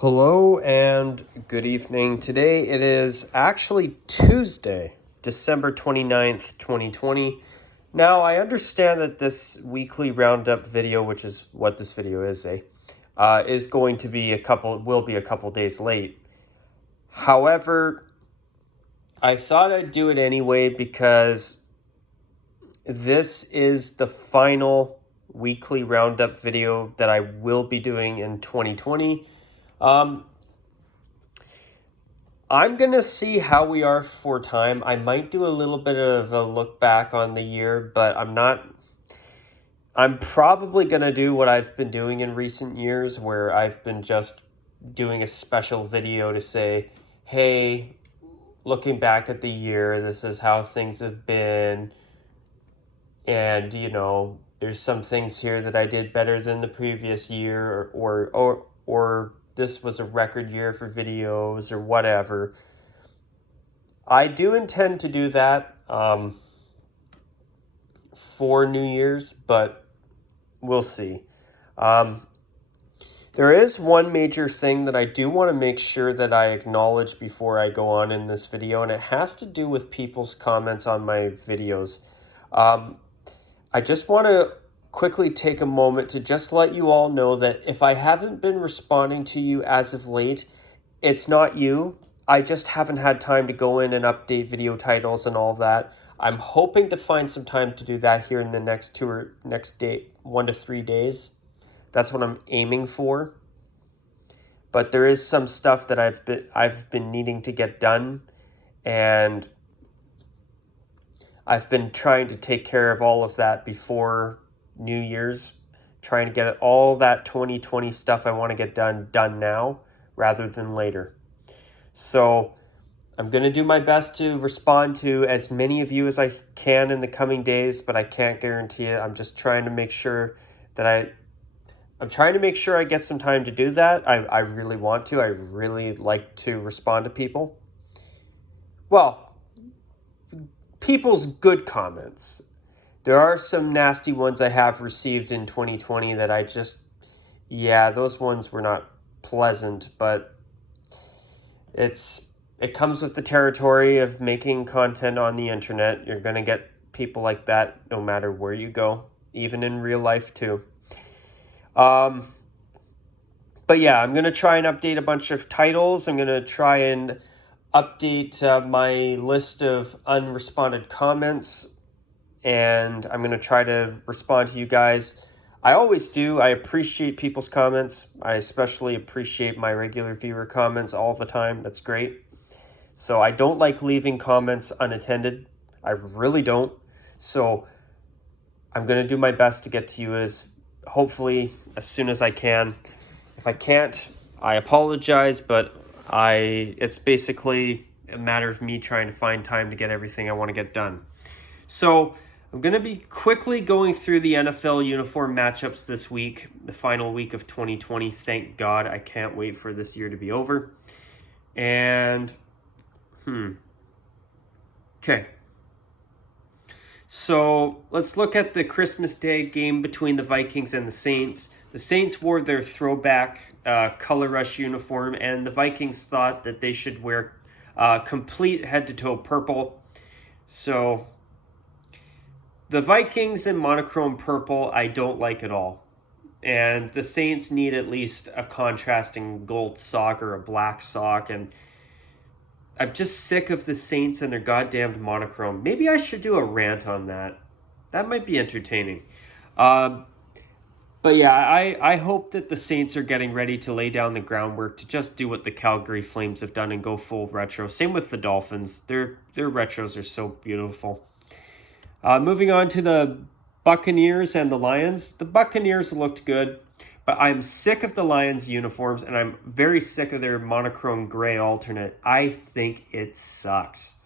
Hello and good evening. Today it is actually Tuesday, December 29th, 2020. Now, I understand that this weekly roundup video, which is what this video is going to be will be a couple days late. However, I thought I'd do it anyway because this is the final weekly roundup video that I will be doing in 2020. I'm going to see how we are for time. I might do a little bit of a look back on the year, but I'm probably going to do what I've been doing in recent years, where I've been just doing a special video to say, hey, looking back at the year, this is how things have been. And, there's some things here that I did better than the previous year, or this was a record year for videos or whatever. I do intend to do that for New Year's, but we'll see. There is one major thing that I do want to make sure that I acknowledge before I go on in this video, and it has to do with people's comments on my videos. I just want to quickly take a moment to just let you all know that if I haven't been responding to you as of late, it's not you. I just haven't had time to go in and update video titles and all that. I'm hoping to find some time to do that here in the next 1 to 3 days. That's what I'm aiming for. But there is some stuff that I've been needing to get done, and I've been trying to take care of all of that before New Year's, trying to get all that 2020 stuff I want to get done now rather than later. So I'm going to do my best to respond to as many of you as I can in the coming days, but I can't guarantee it. I'm just trying to make sure that I'm trying to make sure I get some time to do that. I really want to. I really like to respond to people. Well, people's good comments. There are some nasty ones I have received in 2020 that those ones were not pleasant, but it comes with the territory of making content on the internet. You're going to get people like that no matter where you go, even in real life too. But yeah, I'm going to try and update a bunch of titles. I'm going to try and update my list of unresponded comments, and I'm going to try to respond to you guys. I always do. I appreciate people's comments. I especially appreciate my regular viewer comments all the time. That's great. So I don't like leaving comments unattended. I really don't. So I'm going to do my best to get to you hopefully as soon as I can. If I can't, I apologize, but it's basically a matter of me trying to find time to get everything I want to get done. So I'm going to be quickly going through the NFL uniform matchups this week, the final week of 2020. Thank God. I can't wait for this year to be over. And, okay. So let's look at the Christmas Day game between the Vikings and the Saints. The Saints wore their throwback color rush uniform, and the Vikings thought that they should wear complete head-to-toe purple. So the Vikings in monochrome purple, I don't like at all. And the Saints need at least a contrasting gold sock or a black sock. And I'm just sick of the Saints and their goddamn monochrome. Maybe I should do a rant on that. That might be entertaining. But yeah, I hope that the Saints are getting ready to lay down the groundwork to just do what the Calgary Flames have done and go full retro. Same with the Dolphins. Their retros are so beautiful. Moving on to the Buccaneers and the Lions. The Buccaneers looked good, but I'm sick of the Lions uniforms, and I'm very sick of their monochrome gray alternate. I think it sucks.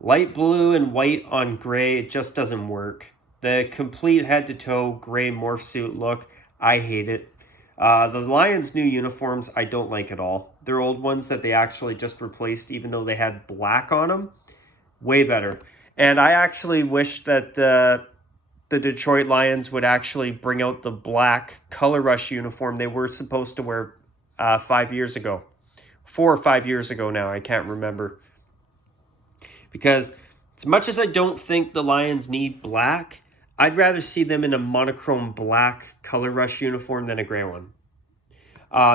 Light blue and white on gray, it just doesn't work. The complete head-to-toe gray morph suit look, I hate it. The Lions' new uniforms, I don't like at all. Their old ones that they actually just replaced, even though they had black on them, way better. And I actually wish that the Detroit Lions would actually bring out the black color rush uniform they were supposed to wear 5 years ago. 4 or 5 years ago now, I can't remember. Because as much as I don't think the Lions need black, I'd rather see them in a monochrome black color rush uniform than a gray one.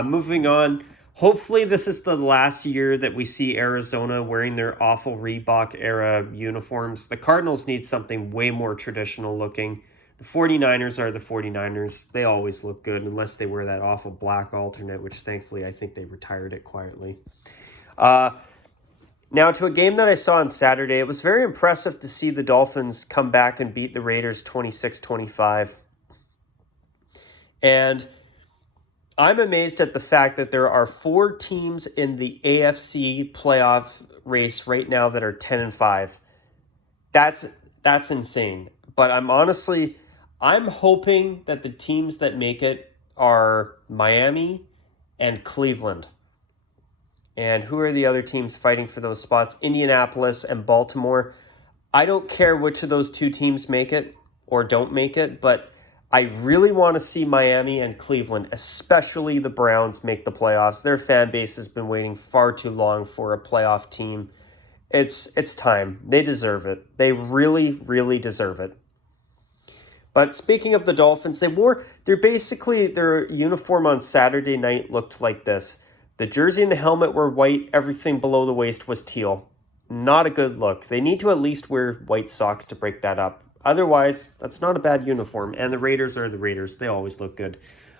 Moving on, hopefully this is the last year that we see Arizona wearing their awful Reebok era uniforms. The Cardinals need something way more traditional looking. The 49ers are the 49ers. They always look good unless they wear that awful black alternate, which thankfully I think they retired it quietly. Now to a game that I saw on Saturday, it was very impressive to see the Dolphins come back and beat the Raiders 26-25. And I'm amazed at the fact that there are 4 teams in the AFC playoff race right now that are 10-5. That's insane. But I'm hoping that the teams that make it are Miami and Cleveland. And who are the other teams fighting for those spots? Indianapolis and Baltimore. I don't care which of those 2 teams make it or don't make it, but I really want to see Miami and Cleveland, especially the Browns, make the playoffs. Their fan base has been waiting far too long for a playoff team. It's time. They deserve it. They really, really deserve it. But speaking of the Dolphins, their uniform on Saturday night looked like this. The jersey and the helmet were white. Everything below the waist was teal. Not a good look. They need to at least wear white socks to break that up. Otherwise, that's not a bad uniform. And the Raiders are the Raiders. They always look good.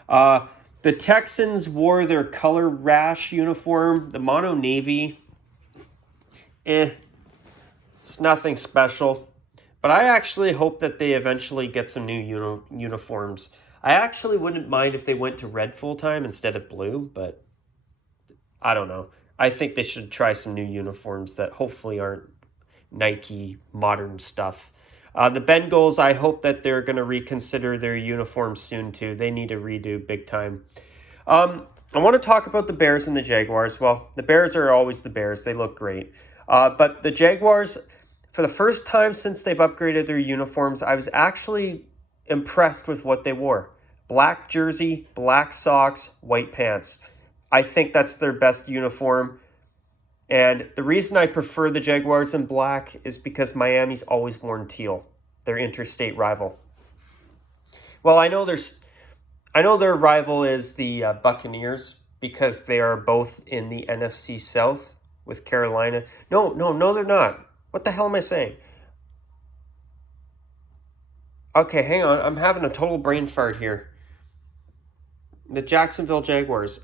The Texans wore their color rash uniform. The mono navy. It's nothing special. But I actually hope that they eventually get some new uniforms. I actually wouldn't mind if they went to red full-time instead of blue, but I don't know. I think they should try some new uniforms that hopefully aren't Nike modern stuff. The Bengals, I hope that they're going to reconsider their uniforms soon too. They need to redo big time. I want to talk about the Bears and the Jaguars. Well, the Bears are always the Bears. They look great. But the Jaguars, for the first time since they've upgraded their uniforms, I was actually impressed with what they wore. Black jersey, black socks, white pants. I think that's their best uniform. And the reason I prefer the Jaguars in black is because Miami's always worn teal, their interstate rival. Well, I know their rival is the Buccaneers because they are both in the NFC South with Carolina. No, they're not. What the hell am I saying? Okay, hang on. I'm having a total brain fart here. The Jacksonville Jaguars.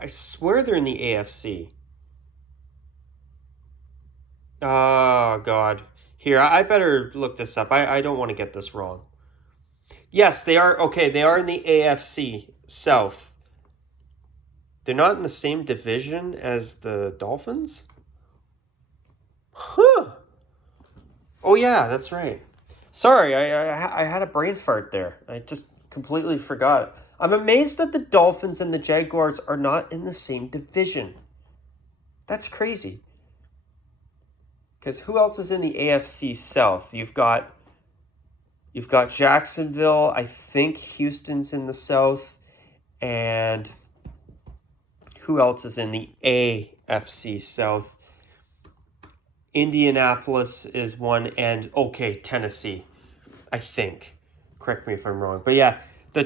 I swear they're in the AFC. Oh, God. Here, I better look this up. I don't want to get this wrong. Yes, they are. Okay, they are in the AFC South. They're not in the same division as the Dolphins? Huh. Oh, yeah, that's right. Sorry, I had a brain fart there. I just completely forgot. I'm amazed that the Dolphins and the Jaguars are not in the same division. That's crazy. Because who else is in the AFC South? You've got Jacksonville. I think Houston's in the South. And who else is in the AFC South? Indianapolis is one. And, okay, Tennessee, I think. Correct me if I'm wrong. But, yeah, the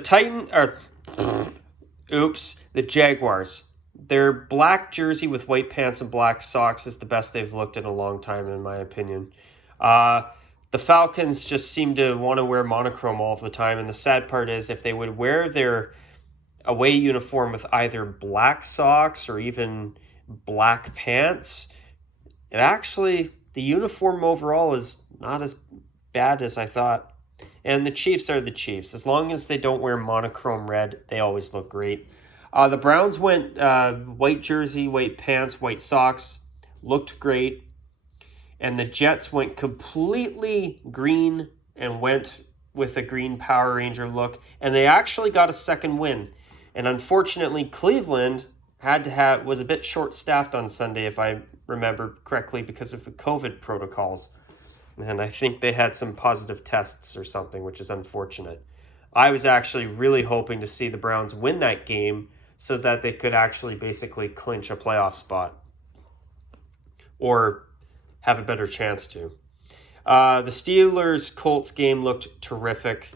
Jaguars. Their black jersey with white pants and black socks is the best they've looked in a long time, in my opinion. The Falcons just seem to want to wear monochrome all the time, and the sad part is if they would wear their away uniform with either black socks or even black pants, the uniform overall is not as bad as I thought. And the Chiefs are the Chiefs. As long as they don't wear monochrome red, they always look great. The Browns went white jersey, white pants, white socks. Looked great. And the Jets went completely green and went with a green Power Ranger look. And they actually got a second win. And unfortunately, Cleveland was a bit short-staffed on Sunday, if I remember correctly, because of the COVID protocols. And I think they had some positive tests or something, which is unfortunate. I was actually really hoping to see the Browns win that game so that they could actually basically clinch a playoff spot or have a better chance to. The Steelers-Colts game looked terrific.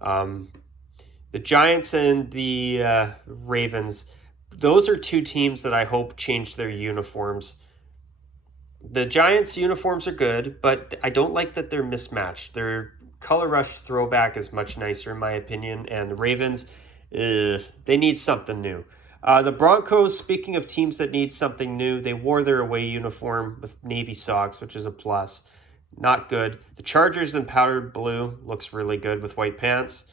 The Giants and the Ravens, those are two teams that I hope change their uniforms. The Giants' uniforms are good, but I don't like that they're mismatched. Their color rush throwback is much nicer in my opinion, and the Ravens, they need something new. The Broncos, speaking of teams that need something new, they wore their away uniform with navy socks, which is a plus. Not good. The Chargers in powdered blue looks really good with white pants.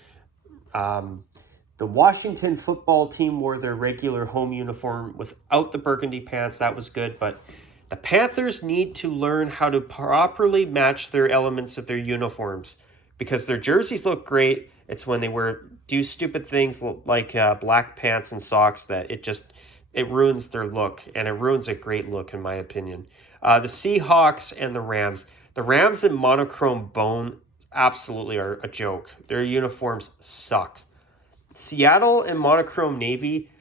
The Washington football team wore their regular home uniform without the burgundy pants. That was good, but the Panthers need to learn how to properly match their elements of their uniforms because their jerseys look great. It's when they do stupid things like black pants and socks that it ruins their look, and it ruins a great look in my opinion. The Seahawks and the Rams. The Rams in monochrome bone absolutely are a joke. Their uniforms suck. Seattle in monochrome navy,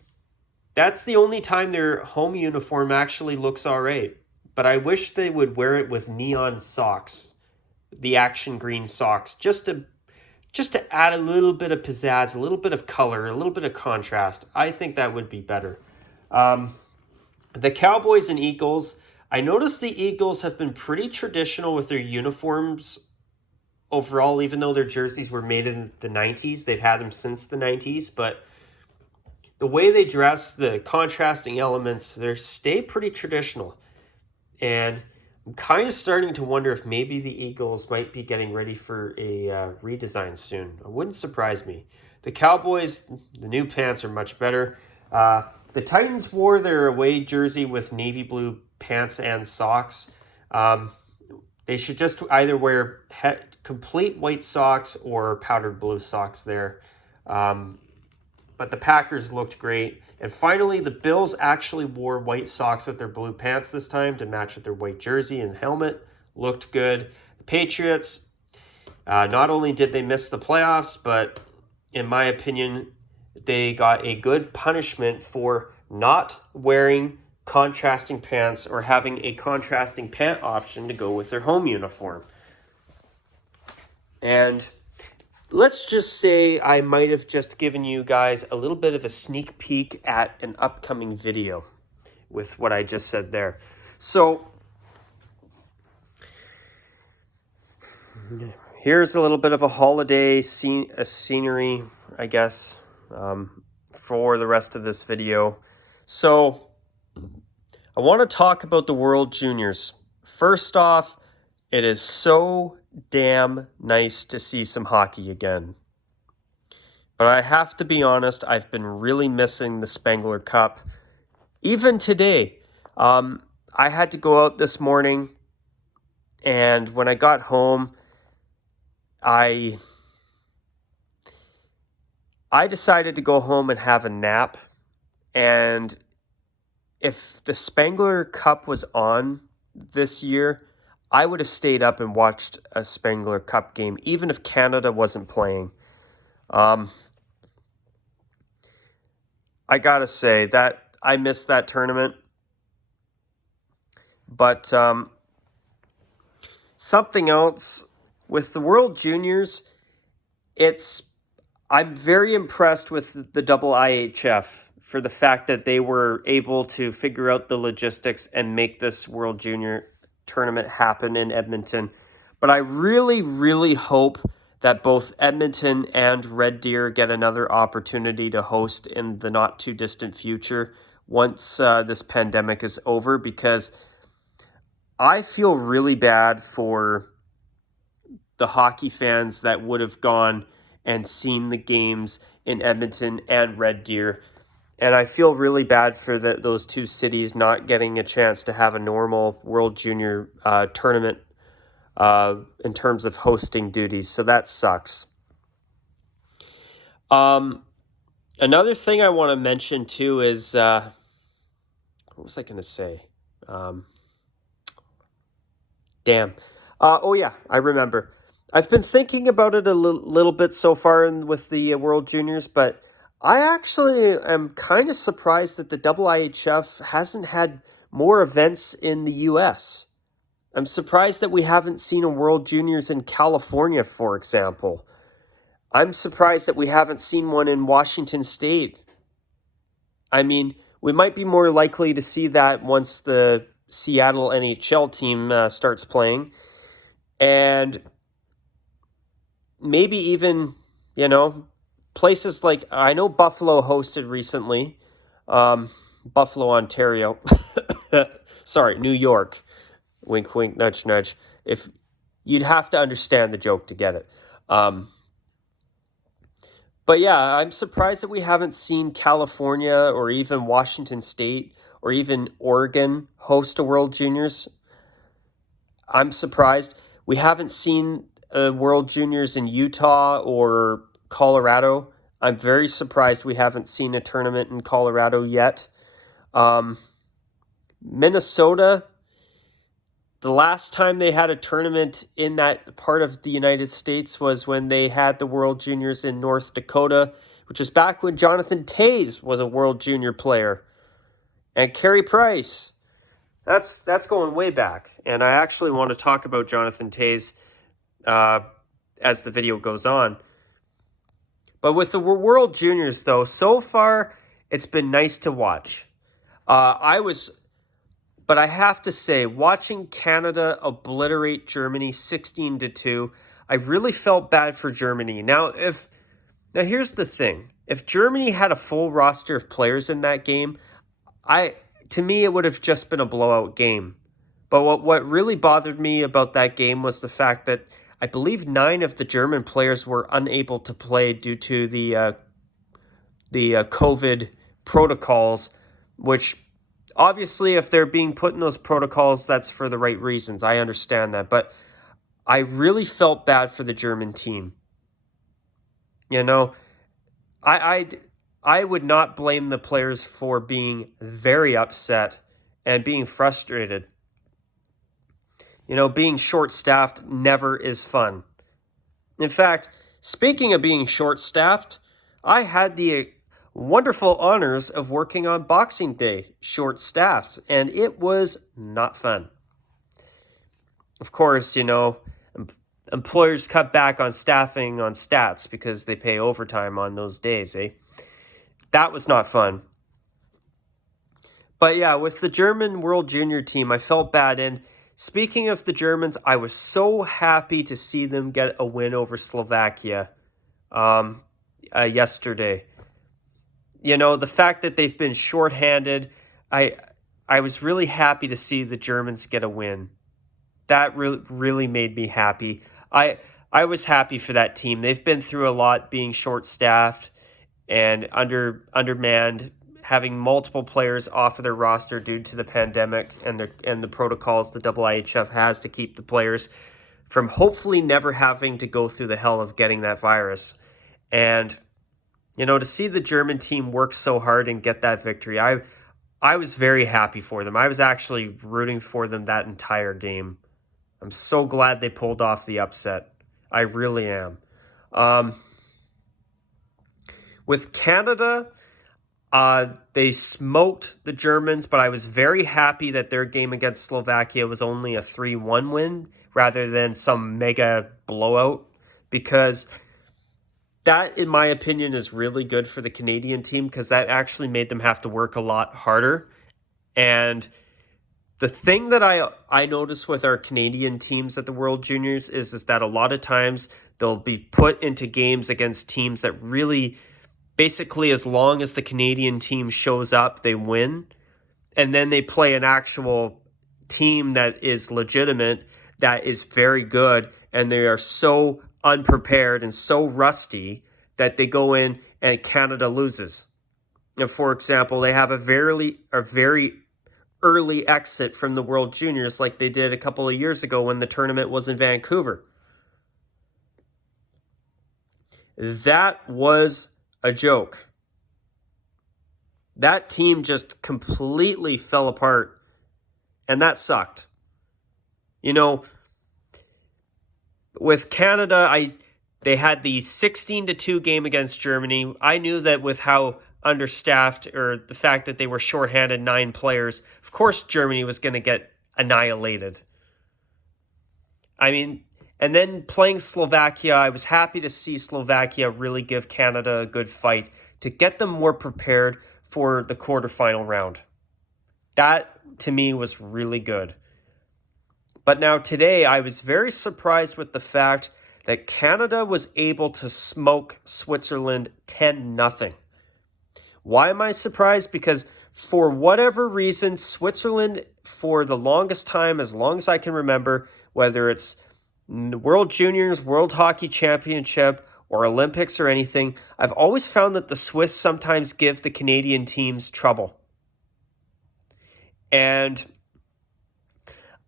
that's the only time their home uniform actually looks all right. But I wish they would wear it with neon socks, the action green socks, just to add a little bit of pizzazz, a little bit of color, a little bit of contrast. I think that would be better. The Cowboys and Eagles, I noticed the Eagles have been pretty traditional with their uniforms overall, even though their jerseys were made in the 90s. They've had them since the 90s, but the way they dress, the contrasting elements, they stay pretty traditional. And I'm kind of starting to wonder if maybe the Eagles might be getting ready for a redesign soon. It wouldn't surprise me. The Cowboys, the new pants are much better. The Titans wore their away jersey with navy blue pants and socks. They should just either wear complete white socks or powdered blue socks there. But the Packers looked great. And finally, the Bills actually wore white socks with their blue pants this time to match with their white jersey and helmet. Looked good. The Patriots, not only did they miss the playoffs, but in my opinion, they got a good punishment for not wearing contrasting pants or having a contrasting pant option to go with their home uniform. And let's just say I might have just given you guys a little bit of a sneak peek at an upcoming video with what I just said there. So here's a little bit of a holiday scenery, I guess, for the rest of this video. So I want to talk about the World Juniors. First off, it is so damn nice to see some hockey again. But I have to be honest, I've been really missing the Spengler Cup. Even today, I had to go out this morning, and when I got home, I decided to go home and have a nap. And if the Spengler Cup was on this year, I would have stayed up and watched a Spengler Cup game, even if Canada wasn't playing. I gotta say that I missed that tournament. But something else with the World Juniors, I'm very impressed with the IIHF for the fact that they were able to figure out the logistics and make this World Junior tournament happen in Edmonton. But I really, really hope that both Edmonton and Red Deer get another opportunity to host in the not too distant future once this pandemic is over, because I feel really bad for the hockey fans that would have gone and seen the games in Edmonton and Red Deer. And I feel really bad for those two cities not getting a chance to have a normal World Junior tournament in terms of hosting duties. So that sucks. Another thing I want to mention too is, what was I going to say? Oh yeah, I remember. I've been thinking about it a little bit so far with the World Juniors, but I actually am kind of surprised that the IIHF hasn't had more events in the US. I'm surprised that we haven't seen a World Juniors in California, for example. I'm surprised that we haven't seen one in Washington State. I mean, we might be more likely to see that once the Seattle NHL team starts playing. And maybe even, places like, I know Buffalo hosted recently. Buffalo, Ontario. Sorry, New York. Wink, wink, nudge, nudge. If you'd have to understand the joke to get it. But yeah, I'm surprised that we haven't seen California or even Washington State or even Oregon host a World Juniors. I'm surprised. We haven't seen a World Juniors in Utah or Colorado. I'm very surprised we haven't seen a tournament in Colorado yet. Minnesota, the last time they had a tournament in that part of the United States was when they had the World Juniors in North Dakota, which was back when Jonathan Toews was a World Junior player. And Carey Price. That's going way back. And I actually want to talk about Jonathan Toews as the video goes on. But with the World Juniors, though, so far, it's been nice to watch. But I have to say, watching Canada obliterate Germany 16-2, I really felt bad for Germany. Now here's the thing. If Germany had a full roster of players in that game, to me it would have just been a blowout game. But what really bothered me about that game was the fact that I believe 9 of the German players were unable to play due to the COVID protocols, which obviously, if they're being put in those protocols, that's for the right reasons. I understand that. But I really felt bad for the German team. I would not blame the players for being very upset and being frustrated. Being short-staffed never is fun. In fact, speaking of being short-staffed, I had the wonderful honors of working on Boxing Day, short-staffed, and it was not fun. Of course, employers cut back on staffing on stats because they pay overtime on those days, eh? That was not fun. But yeah, with the German World Junior team, I felt bad. And speaking of the Germans, I was so happy to see them get a win over Slovakia yesterday. The fact that they've been shorthanded, I was really happy to see the Germans get a win. That really made me happy. I was happy for that team. They've been through a lot, being short-staffed and undermanned, having multiple players off of their roster due to the pandemic and the protocols the IIHF has to keep the players from hopefully never having to go through the hell of getting that virus. And to see the German team work so hard and get that victory, I was very happy for them. I was actually rooting for them that entire game. I'm so glad they pulled off the upset. I really am. With Canada, they smoked the Germans, but I was very happy that their game against Slovakia was only a 3-1 win rather than some mega blowout, because that, in my opinion, is really good for the Canadian team because that actually made them have to work a lot harder. And the thing that I notice with our Canadian teams at the World Juniors is that a lot of times they'll be put into games against teams that really, basically, as long as the Canadian team shows up, they win. And then they play an actual team that is legitimate, that is very good, and they are so unprepared and so rusty that they go in and Canada loses. And for example, they have a very early exit from the World Juniors like they did a couple of years ago when the tournament was in Vancouver. That was a joke. That team just completely fell apart, and that sucked. With Canada, They had the 16-2 game against Germany. I knew that with how understaffed, or the fact that they were shorthanded 9 players, of course Germany was going to get annihilated. I mean, and then playing Slovakia, I was happy to see Slovakia really give Canada a good fight to get them more prepared for the quarterfinal round. That, to me, was really good. But now today, I was very surprised with the fact that Canada was able to smoke Switzerland 10-0. Why am I surprised? Because for whatever reason, Switzerland, for the longest time, as long as I can remember, whether it's World Juniors, World Hockey Championship, or Olympics or anything, I've always found that the Swiss sometimes give the Canadian teams trouble. And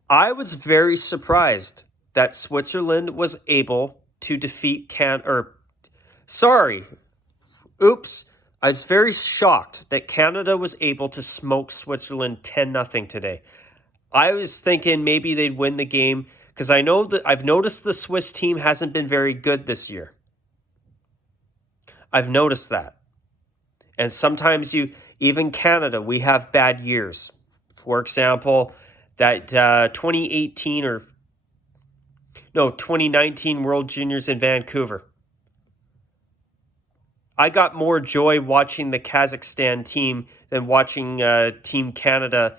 I was very surprised that Switzerland was able to defeat I was very shocked that Canada was able to smoke Switzerland 10-0 today. I was thinking maybe they'd win the game because I know that I've noticed the Swiss team hasn't been very good this year. I've noticed that. And sometimes even Canada, we have bad years. For example, that 2019 World Juniors in Vancouver. I got more joy watching the Kazakhstan team than watching Team Canada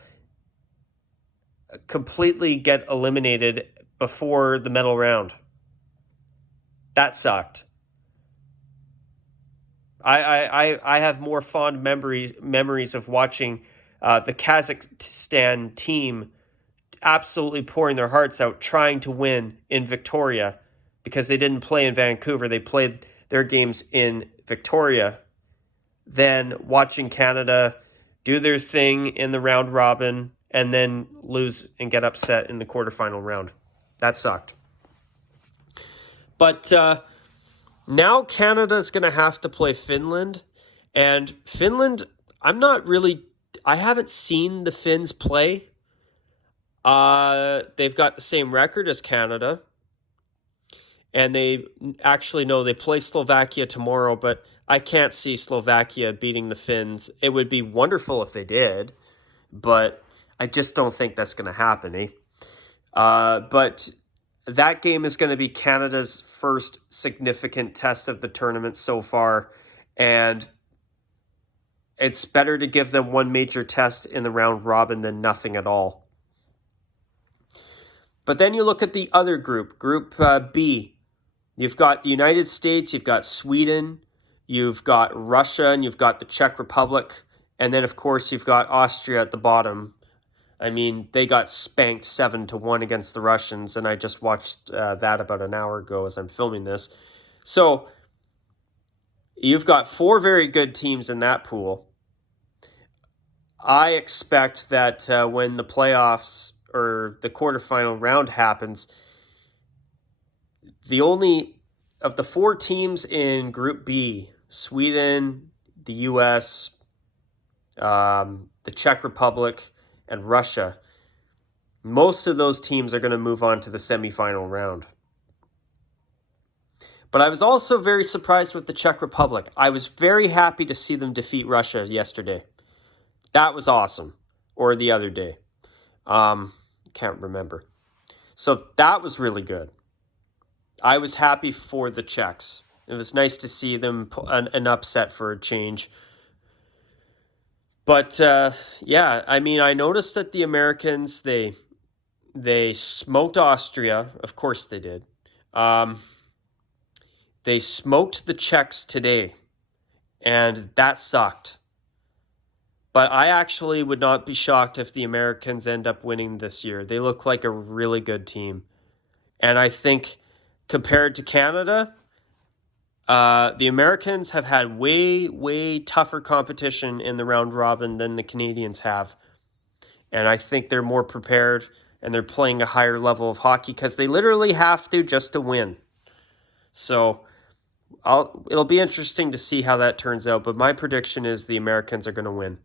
completely get eliminated before the medal round. That sucked. I have more fond memories of watching the Kazakhstan team absolutely pouring their hearts out, trying to win in Victoria, because they didn't play in Vancouver. They played their games in Victoria. Then watching Canada do their thing in the round robin and then lose and get upset in the quarterfinal round. That sucked. But now Canada's going to have to play Finland. And Finland, I haven't seen the Finns play. They've got the same record as Canada. And they play Slovakia tomorrow, but I can't see Slovakia beating the Finns. It would be wonderful if they did, but I just don't think that's going to happen, But that game is going to be Canada's first significant test of the tournament so far, and it's better to give them one major test in the round robin than nothing at all. But then you look at the other group, Group B. You've got the United States, you've got Sweden, you've got Russia, and you've got the Czech Republic. And then, of course, you've got Austria at the bottom. I mean, they got spanked 7-1 against the Russians, and I just watched that about an hour ago as I'm filming this. So, you've got 4 very good teams in that pool. I expect that when the playoffs or the quarterfinal round happens, the only of the 4 teams in Group B, Sweden, the U.S., the Czech Republic, and Russia, most of those teams are going to move on to the semifinal round. But I was also very surprised with the Czech Republic. I was very happy to see them defeat Russia yesterday. That was awesome. Or the other day. Can't remember. So that was really good. I was happy for the Czechs. It was nice to see them an upset for a change. But yeah, I mean, I noticed that the Americans, they smoked Austria. Of course they did. They smoked the Czechs today, and that sucked. But I actually would not be shocked if the Americans end up winning this year. They look like a really good team. And I think compared to Canada, the Americans have had way, way tougher competition in the round robin than the Canadians have. And I think they're more prepared and they're playing a higher level of hockey because they literally have to just to win. So it'll be interesting to see how that turns out. But my prediction is the Americans are going to win.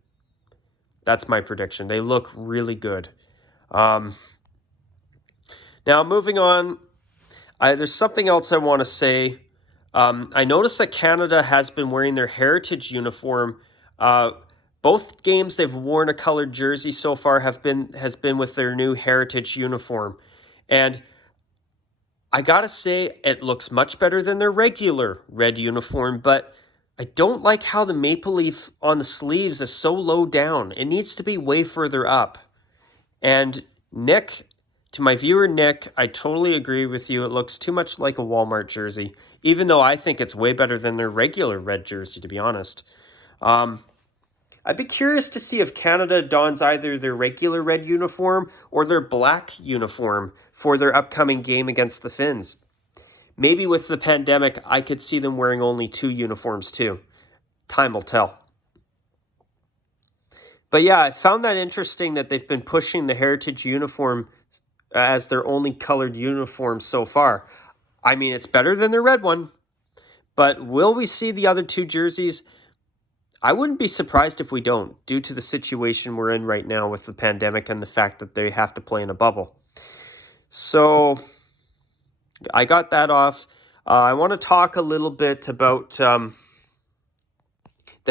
That's my prediction. They look really good. Now, moving on, there's something else I want to say I noticed that Canada has been wearing their heritage uniform. Both games they've worn a colored jersey so far has been with their new heritage uniform. And I gotta say, it looks much better than their regular red uniform, but I don't like how the maple leaf on the sleeves is so low down. It needs to be way further up. And Nick, to my viewer Nick, I totally agree with you. It looks too much like a Walmart jersey, even though I think it's way better than their regular red jersey, to be honest. I'd be curious to see if Canada dons either their regular red uniform or their black uniform for their upcoming game against the Finns. Maybe with the pandemic, I could see them wearing only 2 uniforms too. Time will tell. But yeah, I found that interesting that they've been pushing the heritage uniform as their only colored uniform so far. I mean, it's better than their red one, but will we see the other 2 jerseys? I wouldn't be surprised if we don't, due to the situation we're in right now with the pandemic and the fact that they have to play in a bubble. So I got that off. I want to talk a little bit about the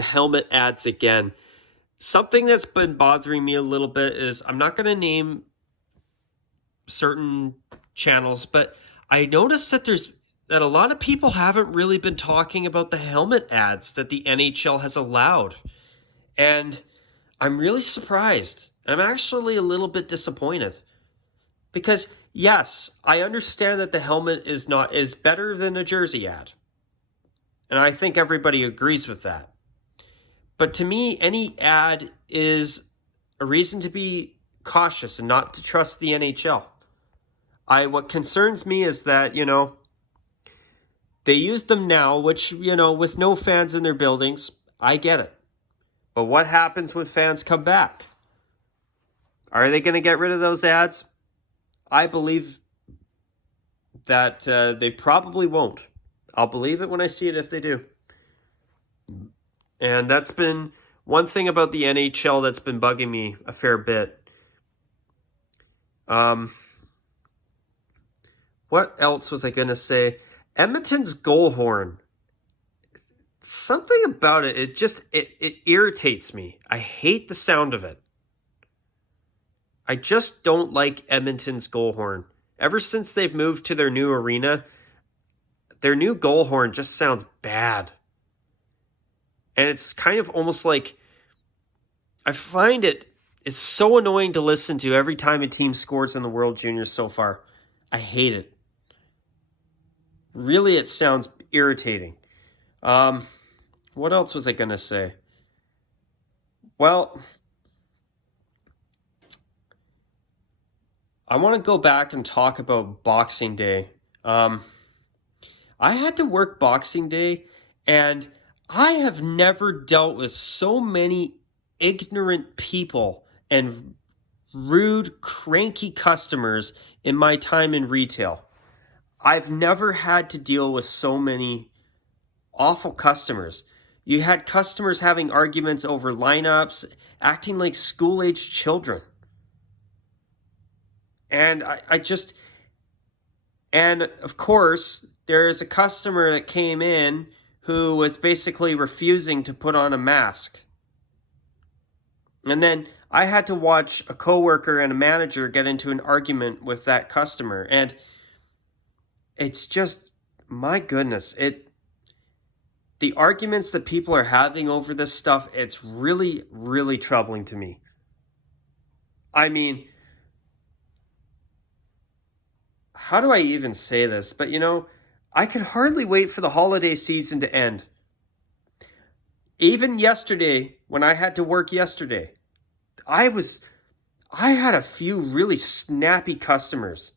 helmet ads again. Something that's been bothering me a little bit is, I'm not going to name certain channels, but I noticed that a lot of people haven't really been talking about the helmet ads that the NHL has allowed. And I'm really surprised. I'm actually a little bit disappointed. Because yes, I understand that the helmet is better than a jersey ad. And I think everybody agrees with that. But to me, any ad is a reason to be cautious and not to trust the NHL. What concerns me is that, they use them now, which, with no fans in their buildings, I get it. But what happens when fans come back? Are they going to get rid of those ads? I believe that they probably won't. I'll believe it when I see it if they do. And that's been one thing about the NHL that's been bugging me a fair bit. What else was I going to say? Edmonton's goal horn. Something about it, it irritates me. I hate the sound of it. I just don't like Edmonton's goal horn. Ever since they've moved to their new arena, their new goal horn just sounds bad. And it's kind of almost like, I find it's so annoying to listen to every time a team scores in the World Juniors so far. I hate it. Really, it sounds irritating. What else was I going to say? Well, I want to go back and talk about Boxing Day. I had to work Boxing Day, and I have never dealt with so many ignorant people and rude, cranky customers in my time in retail. I've never had to deal with so many awful customers. You had customers having arguments over lineups, acting like school-aged children. And and of course, there's a customer that came in who was basically refusing to put on a mask. And then I had to watch a coworker and a manager get into an argument with that customer. And it's just, my goodness, the arguments that people are having over this stuff, it's really, really troubling to me. I mean, how do I even say this? But I could hardly wait for the holiday season to end. Even yesterday, when I had to work yesterday, I had a few really snappy customers.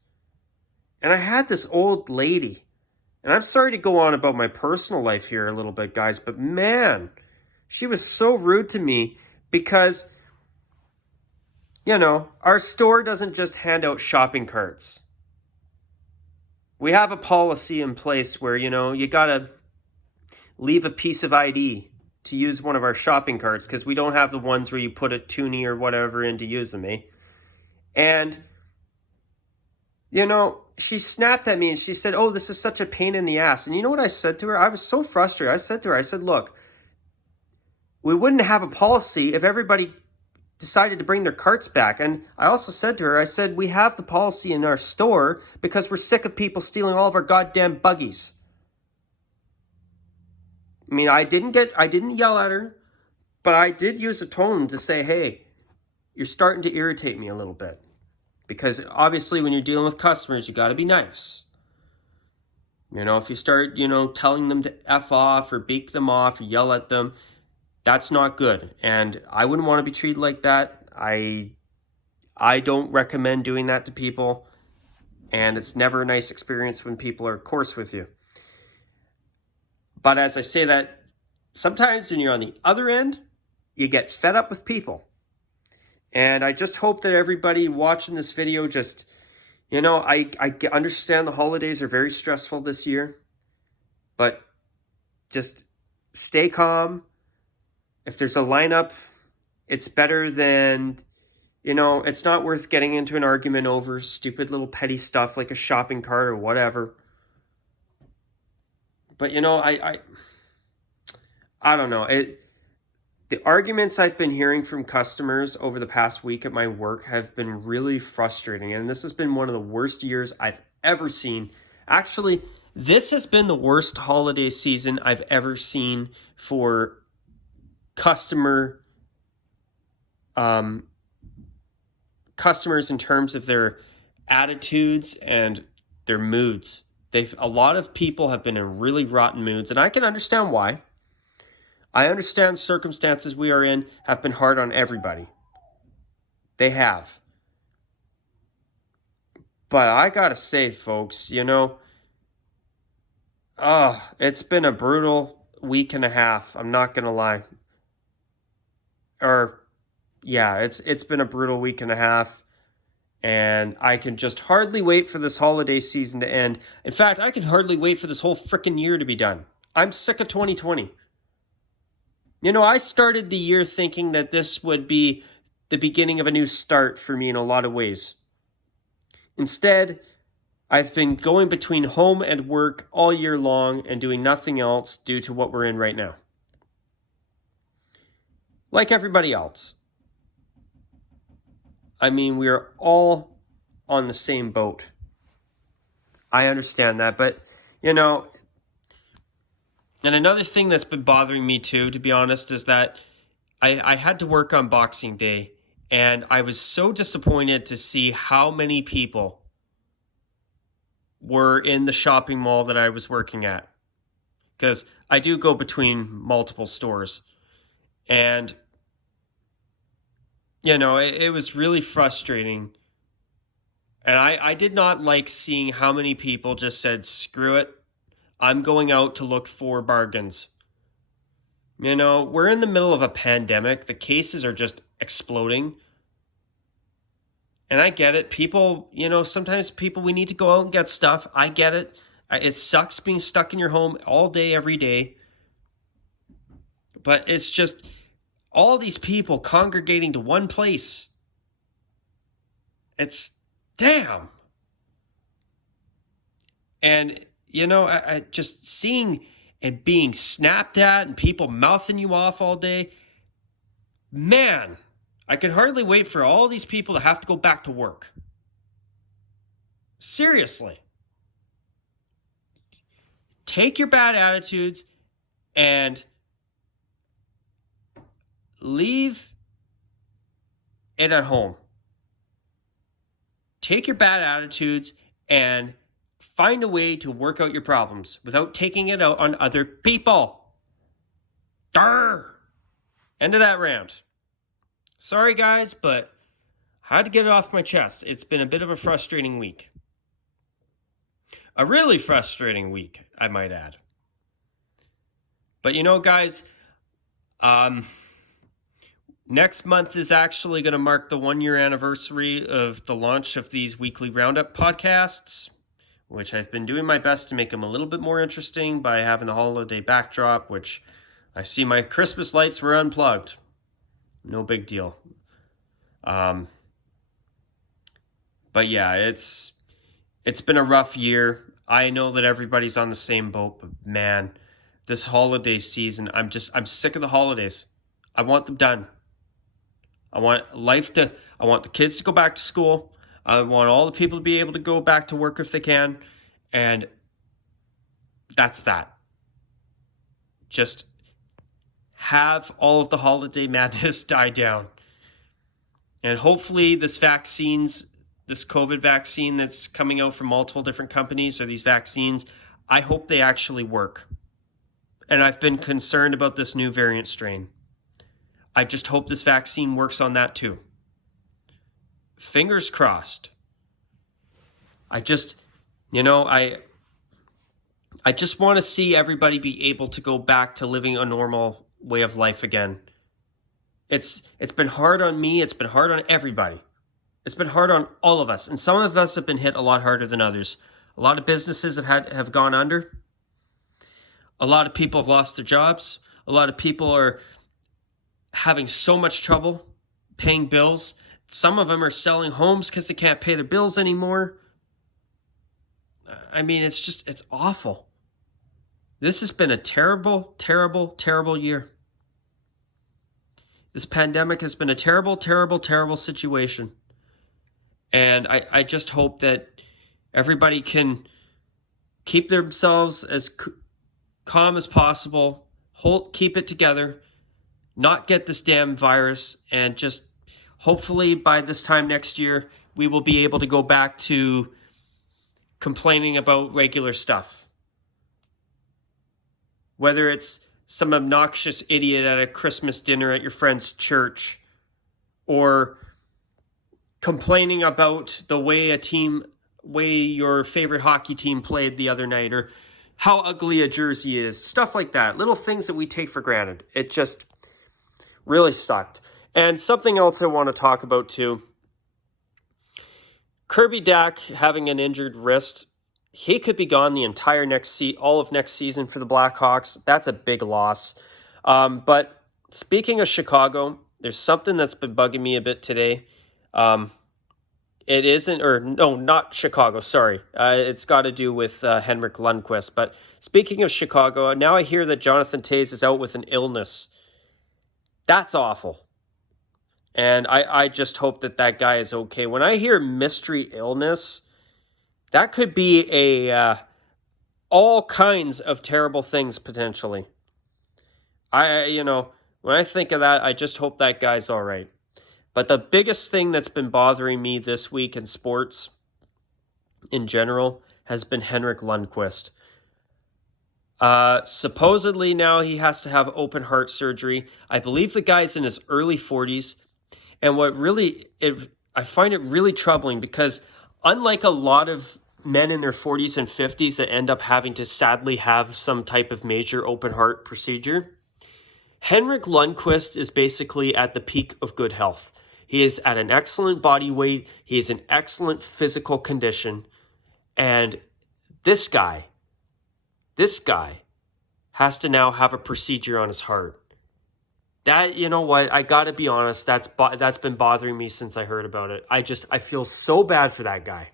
And I had this old lady, and I'm sorry to go on about my personal life here a little bit, guys, but man, she was so rude to me because, our store doesn't just hand out shopping carts. We have a policy in place where, you gotta leave a piece of ID to use one of our shopping carts because we don't have the ones where you put a toonie or whatever in to use them, eh? And she snapped at me and she said, "Oh, this is such a pain in the ass." And you know what I said to her? I was so frustrated. I said to her, I said, "Look, we wouldn't have a policy if everybody decided to bring their carts back." And I also said to her, I said, "We have the policy in our store because we're sick of people stealing all of our goddamn buggies." I mean, I didn't yell at her, but I did use a tone to say, "Hey, you're starting to irritate me a little bit." Because obviously when you're dealing with customers, you got to be nice. If you start, telling them to F off or bake them off or yell at them, that's not good. And I wouldn't want to be treated like that. I don't recommend doing that to people. And it's never a nice experience when people are coarse with you. But as I say that, sometimes when you're on the other end, you get fed up with people. And I just hope that everybody watching this video just, I understand the holidays are very stressful this year, but just stay calm. If there's a lineup, it's better than, it's not worth getting into an argument over stupid little petty stuff like a shopping cart or whatever. But, I don't know. The arguments I've been hearing from customers over the past week at my work have been really frustrating. And this has been one of the worst years I've ever seen. Actually, this has been the worst holiday season I've ever seen for customers in terms of their attitudes and their moods. A lot of people have been in really rotten moods, and I can understand why. I understand circumstances we are in have been hard on everybody. They have. But I gotta say, folks, it's been a brutal week and a half. I'm not gonna lie. It's been a brutal week and a half. And I can just hardly wait for this holiday season to end. In fact, I can hardly wait for this whole frickin' year to be done. I'm sick of 2020. I started the year thinking that this would be the beginning of a new start for me in a lot of ways. Instead, I've been going between home and work all year long and doing nothing else due to what we're in right now. Like everybody else. I mean, we are all on the same boat. I understand that, but, and another thing that's been bothering me too, to be honest, is that I had to work on Boxing Day, and I was so disappointed to see how many people were in the shopping mall that I was working at. Because I do go between multiple stores. And, it was really frustrating. And I did not like seeing how many people just said, "Screw it. I'm going out to look for bargains." We're in the middle of a pandemic. The cases are just exploding. And I get it. People, sometimes we need to go out and get stuff. I get it. It sucks being stuck in your home all day, every day. But it's just all these people congregating to one place. It's damn. And, I just seeing and being snapped at and people mouthing you off all day. Man, I can hardly wait for all these people to have to go back to work. Seriously. Take your bad attitudes and leave it at home. Take your bad attitudes and find a way to work out your problems without taking it out on other people. Durr! End of that rant. Sorry, guys, but I had to get it off my chest. It's been a bit of a frustrating week. A really frustrating week, I might add. But guys, next month is actually going to mark the 1-year anniversary of the launch of these weekly Roundup podcasts, which I've been doing my best to make them a little bit more interesting by having the holiday backdrop, which I see my Christmas lights were unplugged. No big deal. But yeah, It's been a rough year. I know that everybody's on the same boat, but man, this holiday season, I'm sick of the holidays. I want them done. I want I want the kids to go back to school. I want all the people to be able to go back to work if they can. And that's that. Just have all of the holiday madness die down. And hopefully this COVID vaccine that's coming out from multiple different companies, or these vaccines, I hope they actually work. And I've been concerned about this new variant strain. I just hope this vaccine works on that too. Fingers crossed. I just want to see everybody be able to go back to living a normal way of life again. It's been hard on me. It's been hard on everybody. It's been hard on all of us. And some of us have been hit a lot harder than others. A lot of businesses have gone under. A lot of people have lost their jobs. A lot of people are having so much trouble paying bills. Some of them are selling homes because they can't pay their bills anymore. I mean, it's awful. This has been a terrible, terrible, terrible year. This pandemic has been a terrible, terrible, terrible situation. And I just hope that everybody can keep themselves as calm as possible, keep it together, not get this damn virus, and just hopefully by this time next year, we will be able to go back to complaining about regular stuff. Whether it's some obnoxious idiot at a Christmas dinner at your friend's church, or complaining about the way your favorite hockey team played the other night, or how ugly a jersey is, stuff like that. Little things that we take for granted. It just really sucked. And something else I want to talk about too. Kirby Dack having an injured wrist. He could be gone the entire all of next season for the Blackhawks. That's a big loss. But speaking of Chicago, there's something that's been bugging me a bit today. Not Chicago, sorry. It's got to do with Henrik Lundqvist. But speaking of Chicago, now I hear that Jonathan Toews is out with an illness. That's awful. And I just hope that guy is okay. When I hear mystery illness, that could be all kinds of terrible things potentially. When I think of that, I just hope that guy's all right. But the biggest thing that's been bothering me this week in sports in general has been Henrik Lundqvist. Supposedly now he has to have open heart surgery. I believe the guy's in his early 40s. And I find it really troubling because unlike a lot of men in their 40s and 50s that end up having to sadly have some type of major open heart procedure, Henrik Lundqvist is basically at the peak of good health. He is at an excellent body weight. He is in excellent physical condition. And this guy has to now have a procedure on his heart. That, you know what, I gotta be honest, that's been bothering me since I heard about it. I feel so bad for that guy.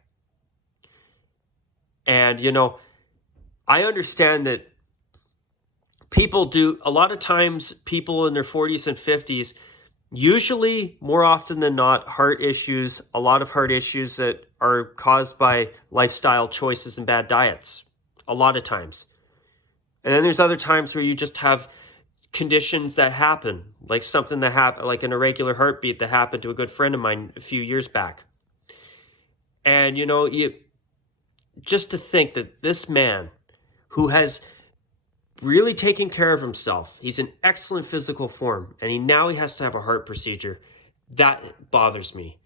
And, I understand that a lot of times people in their 40s and 50s, usually more often than not, a lot of heart issues that are caused by lifestyle choices and bad diets. A lot of times. And then there's other times where you just have conditions that happen, like something that happened, like an irregular heartbeat that happened to a good friend of mine a few years back. And, you just to think that this man who has really taken care of himself, he's in excellent physical form, and he has to have a heart procedure, that bothers me.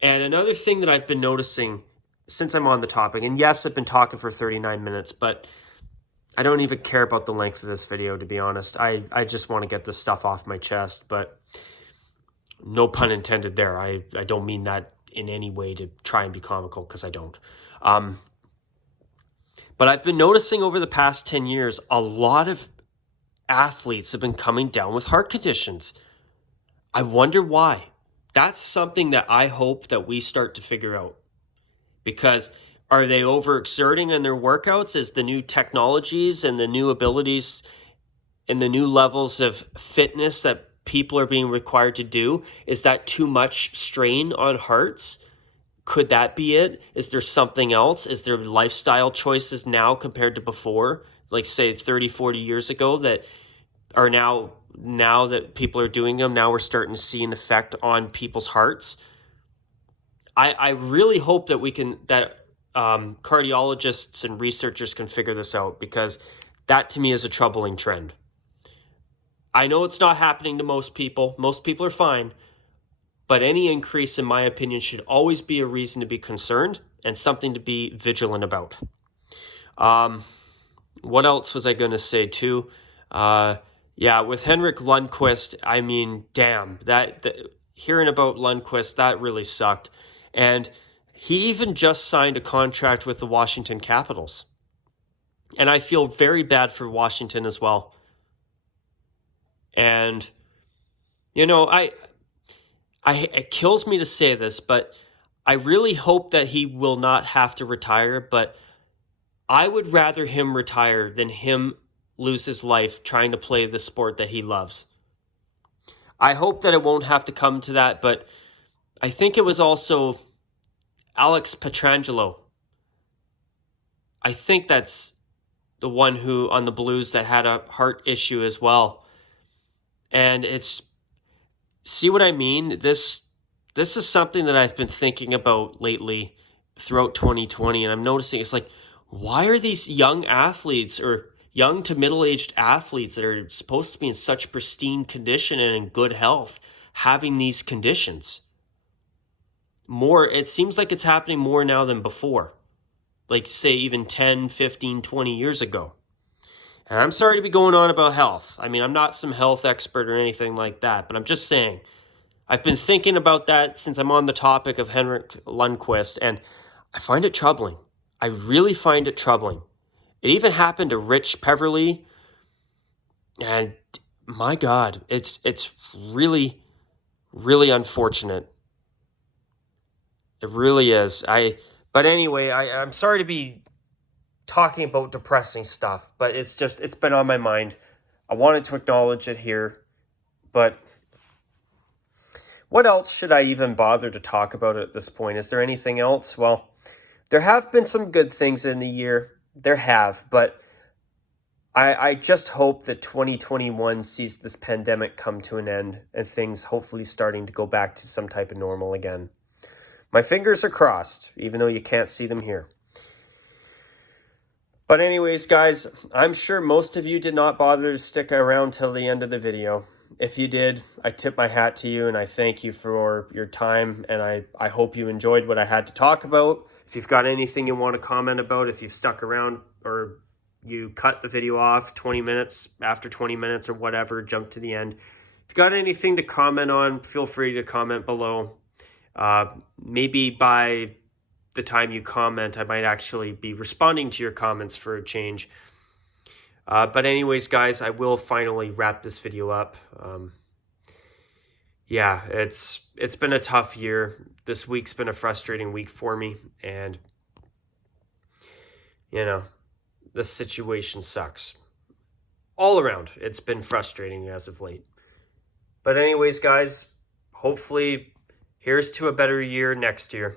And another thing that I've been noticing since I'm on the topic, and yes, I've been talking for 39 minutes, but I don't even care about the length of this video, to be honest. I just want to get this stuff off my chest, but no pun intended there. I don't mean that in any way to try and be comical, because I don't. But I've been noticing over the past 10 years, a lot of athletes have been coming down with heart conditions. I wonder why. That's something that I hope that we start to figure out. Because Are they overexerting in their workouts? Is the new technologies and the new abilities and the new levels of fitness that people are being required to do, is that too much strain on hearts? Could that be it? Is there something else? Is there lifestyle choices now compared to before, like say 30, 40 years ago, that are now that people are doing them, now we're starting to see an effect on people's hearts? I really hope that cardiologists and researchers can figure this out, because that to me is a troubling trend. I know it's not happening to most people. Most people are fine. But any increase, in my opinion, should always be a reason to be concerned and something to be vigilant about. What else was I going to say too? Yeah, with Henrik Lundqvist, I mean, damn, hearing about Lundqvist, that really sucked. And he even just signed a contract with the Washington Capitals. And I feel very bad for Washington as well. And, you know, it kills me to say this, but I really hope that he will not have to retire. But I would rather him retire than him lose his life trying to play the sport that he loves. I hope that it won't have to come to that, but I think it was also Alex Pietrangelo. I think that's the one who on the Blues that had a heart issue as well. And see what I mean? This is something that I've been thinking about lately throughout 2020, and I'm noticing it's like, why are these young athletes or young to middle-aged athletes that are supposed to be in such pristine condition and in good health having these conditions? It seems like it's happening more now than before. Like, say, even 10, 15, 20 years ago. And I'm sorry to be going on about health. I mean, I'm not some health expert or anything like that, but I'm just saying, I've been thinking about that since I'm on the topic of Henrik Lundqvist, and I find it troubling. I really find it troubling. It even happened to Rich Peverly, and my God, it's really, really unfortunate. It really is. But anyway, I'm sorry to be talking about depressing stuff, but it's been on my mind. I wanted to acknowledge it here, but what else should I even bother to talk about at this point? Is there anything else? Well, there have been some good things in the year. There have, but I just hope that 2021 sees this pandemic come to an end and things hopefully starting to go back to some type of normal again. My fingers are crossed, even though you can't see them here. But anyways, guys, I'm sure most of you did not bother to stick around till the end of the video. If you did, I tip my hat to you and I thank you for your time, and I hope you enjoyed what I had to talk about. If you've got anything you want to comment about, if you've stuck around or you cut the video off 20 minutes, after 20 minutes or whatever, jump to the end. If you've got anything to comment on, feel free to comment below. Maybe by the time you comment, I might actually be responding to your comments for a change. But anyways, guys, I will finally wrap this video up. Yeah, it's been a tough year. This week's been a frustrating week for me, and you know, this situation sucks. All around, it's been frustrating as of late. But anyways, guys, hopefully here's to a better year next year.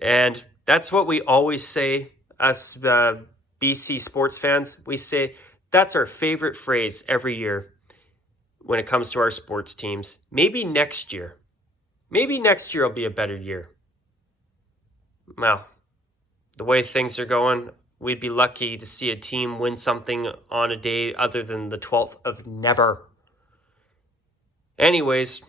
And that's what we always say, us BC sports fans. We say that's our favorite phrase every year when it comes to our sports teams. Maybe next year will be a better year. Well, the way things are going, we'd be lucky to see a team win something on a day other than the 12th of never. Anyways,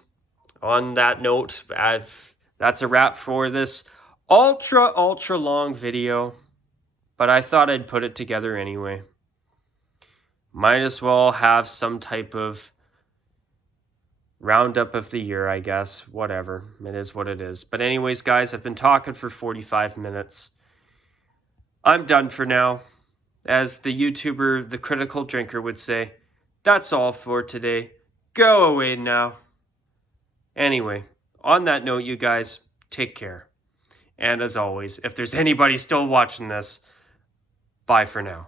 on that note, that's a wrap for this ultra long video, but I thought I'd put it together anyway. Might as well have some type of roundup of the year, I guess. Whatever. It is what it is. But anyways, guys, I've been talking for 45 minutes. I'm done for now. As the YouTuber, The Critical Drinker would say, that's all for today. Go away now. Anyway, on that note, you guys, take care. And as always, if there's anybody still watching this, bye for now.